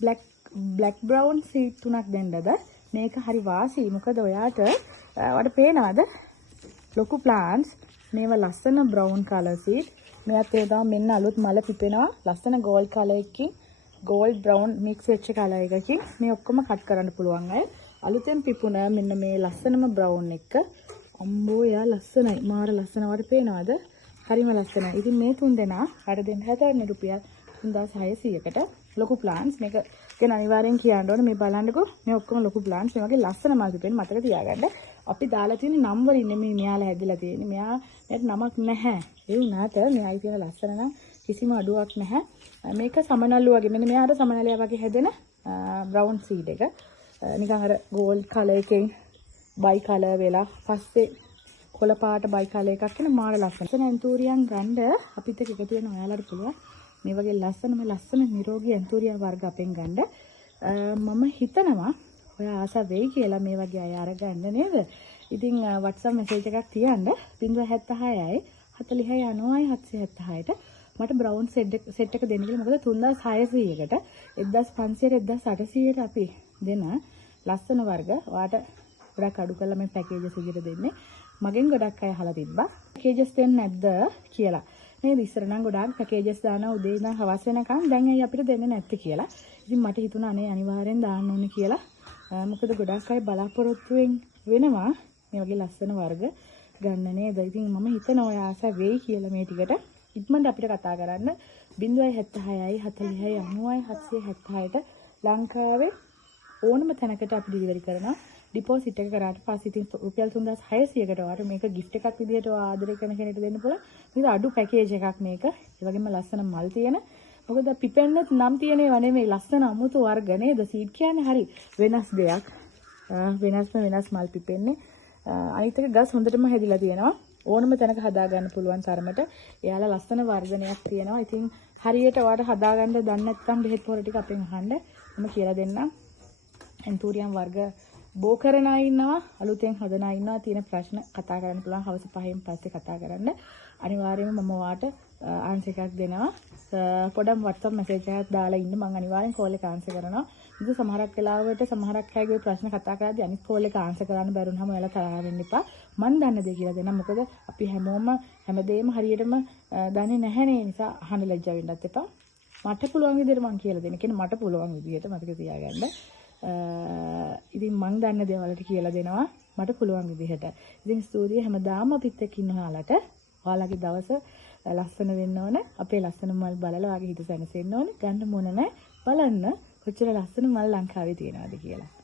black brown seed 3ක් දෙන්නද මේක හරි වාසි මොකද ඔයාට පේනවද ලොකු plants මේවා ලස්සන brown color seed මෙයාත් ඒ තමයි මෙන්න අලුත් මල පිපෙනවා ලස්සන gold color එකකින් gold brown mix වෙච්ච color එකකින් මේ ඔක්කොම කට් කරන්න පුළුවන් අය අලුතෙන් පිපුණ මෙන්න මේ ලස්සනම brown එක අම්බෝ යා ලස්සනයි මාර ලස්සන වට පේනවද හරිම ලස්සනයි ඉතින් මේ තුන් දෙනා අර දෙන්න හදන්නේ රුපියල් 3600කට ලොකු plants මේක ගැන අනිවාර්යෙන් කියන්න ඕනේ මේ බලන්නකෝ මේ ඔක්කොම ලොකු plants මේ වගේ ලස්සන මල් පිපෙන මතක තියාගන්න අපි දාලා තියෙන නම් වලින් නෙමෙයි මෙයාලා හැදිලා තියෙන්නේ මෙයාට නමක් නැහැ ඒ වුණාට මෙයායි තියෙන ලස්සන නම් කිසිම අඩුවක් නැහැ මේක සමනල්ලු වගේ මෙන්න මෙයාට සමනලයා වගේ හැදෙන brown seed එක නිකන් අර gold color එකෙන් bi color වෙලා පස්සේ කොළ පාට bi color එකක් කියන මාර ලස්සන ඇන්තූරියම් ගන්න අපිත් එක්ක එකතු වෙන ඔයාලට පුළුවන් මේ වගේ ලස්සන නිරෝගී ඇන්තූරියම් වර්ග අපෙන් ගන්න මම හිතනවා ඔයා ආසා වෙයි කියලා මේ වගේ අය අරගන්න නේද ඉතින් WhatsApp message එකක් තියන්න 076යි 40යි 90යි 776ට මට brown set එක දෙන්න කියලා මොකද 3600කට 1500 1800ට අපි දෙන ලස්සන වර්ග ඔයාට ගොඩක් අඩු කරලා මේ පැකේජස් විදිහට දෙන්නේ මගෙන් ගොඩක් අය අහලා තිබ්බා පැකේජස් දෙන්නේ නැද්ද කියලා නේද ඉස්සර නම් ගොඩාක් පැකේජස් දානවා උදේ ඉඳන් හවස වෙනකම් දැන් ඇයි අපිට දෙන්නේ නැත්තේ කියලා ඉතින් මට හිතුණා අනේ අනිවාර්යෙන් දාන්න ඕනේ කියලා මොකද ගොඩක් අය බලාපොරොත්තු වෙනවා මේ වගේ ලස්සන වර්ග ගන්න නේද ඉතින් මම හිතනවා ඔය ආසා වෙයි කියලා මේ ටිකට ඉක්මනට අපිට කතා කරන්න 076යි 40යි 90යි 776ට ලංකාවේ ඕනම තැනකට අපි ඩෙලිවරි කරනවා ඩිපොසිට් එක කරාට පස්සේ ඉතින් රුපියල් 3600කට වාට මේක gift එකක් විදිහට ආදරය කරන කෙනෙක්ට දෙන්න පුළුවන්. මේක අඩු පැකේජ් එකක් මේක. ඒ වගේම ලස්සන මල් තියෙන. මොකද පිපෙන්නත් නම් තියෙනේව නෙමෙයි ලස්සන අමුතු වර්ග නේද? සීඩ් කියන්නේ හරි වෙනස් දෙයක්. වෙනස් මල් පිපෙන්නේ. අනිත් එක ගස් හොඳටම හැදිලා තියෙනවා. ඕනම තැනක හදා ගන්න පුළුවන් තරමට. එයාලා ලස්සන වර්ධනයක් තියෙනවා. ඉතින් හරියට ඔයාලට හදා ගන්න දන්නේ නැත්නම් බෙහෙත් පොර ටික අපෙන් අහන්න. මම කියලා දෙන්නම්. ඇන්තූරියම් වර්ග බෝ කරන අය ඉන්නවා අලුතෙන් හදන අය ඉන්නවා තියෙන ප්‍රශ්න කතා කරන්න පුළුවන් හවස 5න් පස්සේ කතා කරන්න අනිවාර්යයෙන්ම මම ඔයාට ආන්සර් එකක් දෙනවා පොඩම් WhatsApp message එකක් දාලා ඉන්න මම අනිවාර්යෙන් call එක ආන්සර් කරනවා ඉතින් සමහරක් වෙලාවට සමහරක් අයගේ ප්‍රශ්න කතා කරද්දී අනිත් call එක ආන්සර් කරන්න බැරුණාම ඔයාලා තරහ වෙන්න එපා මම දන්න දේ කියලා දෙන්නම් මොකද අපි හැමදේම හරියටම දන්නේ නැහැ නේ නිසා අහන්න ලැජ්ජා වෙන්නත් එපා මට පුළුවන් විදිහට මම කියලා දෙන්න කියන්නේ මට පුළුවන් විදිහට මතක තියාගන්න ඉතින් මං දන්න දේවල්ට කියලා දෙනවා මට පුළුවන් විදිහට. ඉතින් ස්ටුඩියෝ හැමදාම අපිත් එක්ක ඉන්න ඔයාලගේ දවස ලස්සන වෙන්න ඕන. අපේ ලස්සන මල් බලලා ඔයාගේ හිත සැනසෙන්න ඕන. ගන්න මොන නැහැ බලන්න කොච්චර ලස්සන මල් ලංකාවේ තියෙනවද කියලා.